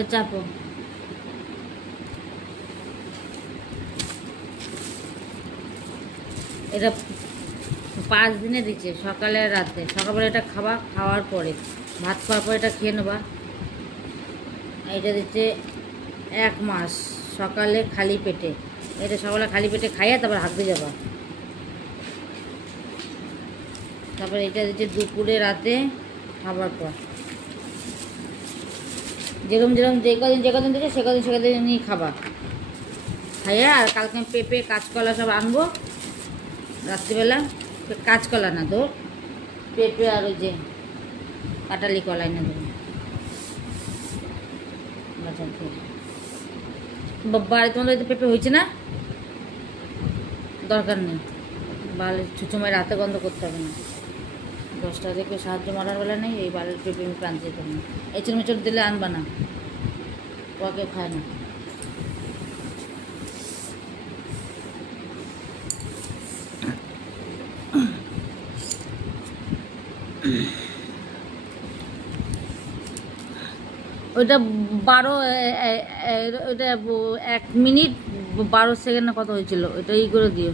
এটা চাপো। এটা 5 দিনে দিচ্ছে, সকালে আর রাতে। সকালবেলা এটা খাওয়া, খাওয়ার পরে ভাত খাওয়ার পরে এটা খেয়ে নেবা। এটা দিচ্ছে 1 মাস, সকালে খালি পেটে। এটা সকালে খালি পেটে খাইয়া তারপর হাঁকতে যাবা। তারপরে এটা দিচ্ছে দুপুরে, রাতে খাবার পর। যেরকম যে কদিন দিচ্ছে সে কদিনই খাবা খাইয়া। আর কালকে আমি পেঁপে, কাঁচকলা সব আনবো রাত্রিবেলা। কাঁচকলা না তো, পেঁপে আর ওই যে কাঁঠালি কলা এনে দেবো বাজার থেকে। বাড়িতে তোমাদের পেঁপে হয়েছে না, দরকার নেই। বালের ছুচুমায় রাতে গন্ধ করতে হবে না। 10টা থেকে সাহায্য মারার বেলা নেই, এই বালের পেঁপে আমি প্রান্তে যেতে না। এঁচড় মেচড় দিলে আনবা না, ওকে খায় না। ওইটা 12 ওইটা 1 মিনিট 12 সেকেন্ড কত হয়েছিল, ওইটা ই করে দিও।